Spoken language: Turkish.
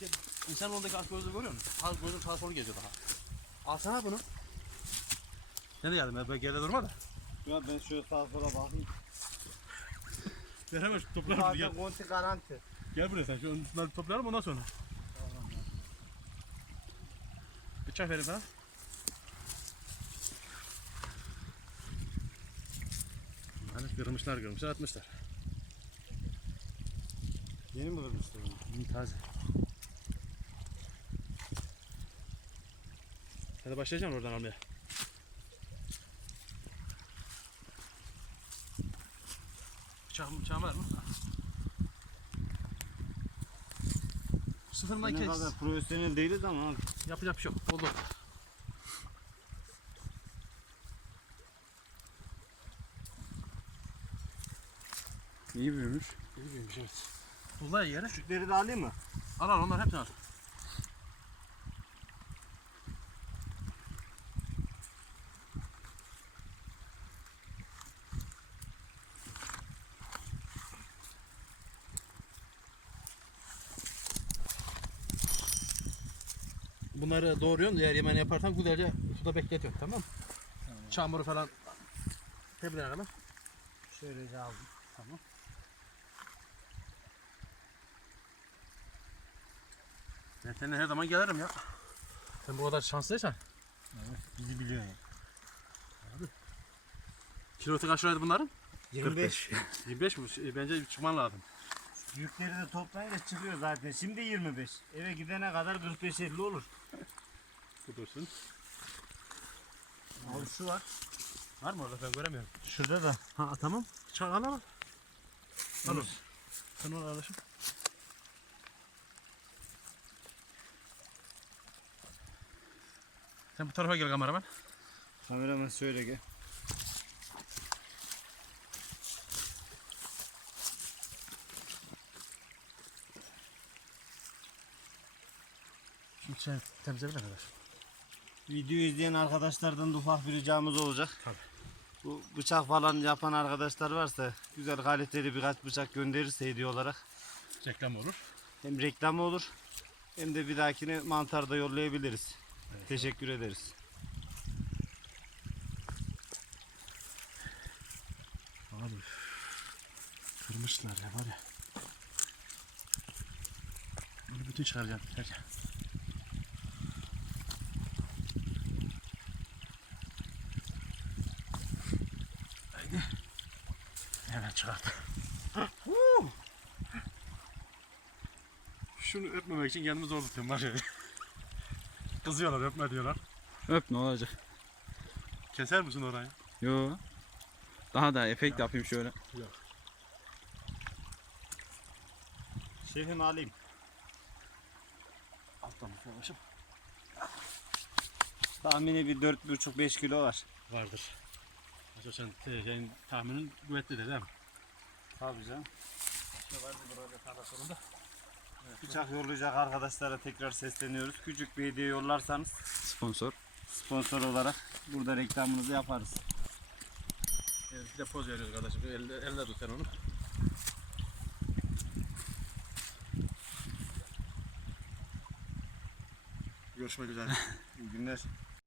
İşte insan ondaki aç gözlüğü görüyor musun? Al gözün sola geziyor daha. Alsana bunu. Ne de geldim ben geride durma da. Ya ben şöyle sağa sola bakayım. Ben şu toplarım gel. Konti garanti. Gel buraya sen şu bunları toplayalım ondan sonra. Bıçak verin bana. Hani kırmışlar kırmışlar atmışlar. Yeni mi kırmışlar onu? Hadi başlayacaksın oradan almaya. Bıçağım, bıçağım var mı? Sıfırından Ne kes. kadar profesyonel değiliz ama abi. Yapacak bir şey yok. Oldu. İyi büyümüş. İyi büyümüş evet. Tuzla yere. Küçükleri de alayım mı? Al al onlar hepsini al. Bunları doğruyorsun. Eğer yemeğini yaparsan güzelce suda bekletiyorsun tamam mı? Çamuru falan tepelene kadar. Şöylece aldım. Ben seninle her zaman gelirim ya. Sen bu kadar şanslıysan. Bizi biliyor ya. Kilosu kaç liraydı bunların? 25. 25 mi? Şey, Bence çıkman lazım. Yükleri de toplayınca çıkıyor zaten. Şimdi 25. Eve gidene kadar 45-50 olur. Bu dursun. Abi şu var. Var mı orada ben göremiyorum. Şurada da. Ha tamam. Çak al al. Al onu. Sen onu arkadaşım. Sen bu tarafa gel kameraman. Kameraman şöyle gel. Şimdi sen temizle bir arkadaş. Video izleyen arkadaşlardan da ufak bir ricamız olacak. Tabii. Bu bıçak falan yapan arkadaşlar varsa güzel kaliteli birkaç bıçak gönderirse hediye olarak Reklam olur. hem reklam olur hem de bir dahakine mantarda yollayabiliriz. Teşekkür ederiz. Abi. Kırmışlar ya var ya. Bunu bütün çıkaracağım. Gel. Hemen çıkart. Huu! Şunu öpmemek için kendimi zor tutuyorum var ya. Kızıyorlar öpme diyorlar. Öp ne olacak? Keser misin orayı? Yo. Daha da efekt yapayım şöyle. Şefim alayım. Alttan yavaşım. Tahmini bir 4,5-5 kilo var. Vardır. Aslında sen senin tahminin kuvvetli de değil mi? Tabii canım. İşte vardı burada tarla sonunda. Bıçak yollayacak arkadaşlara tekrar sesleniyoruz. Küçük bir hediye yollarsanız Sponsor. sponsor olarak burada reklamınızı yaparız. Evet, bir de poz veriyoruz kardeşim. Elle, elle tut sen onu. Görüşmek üzere. İyi günler.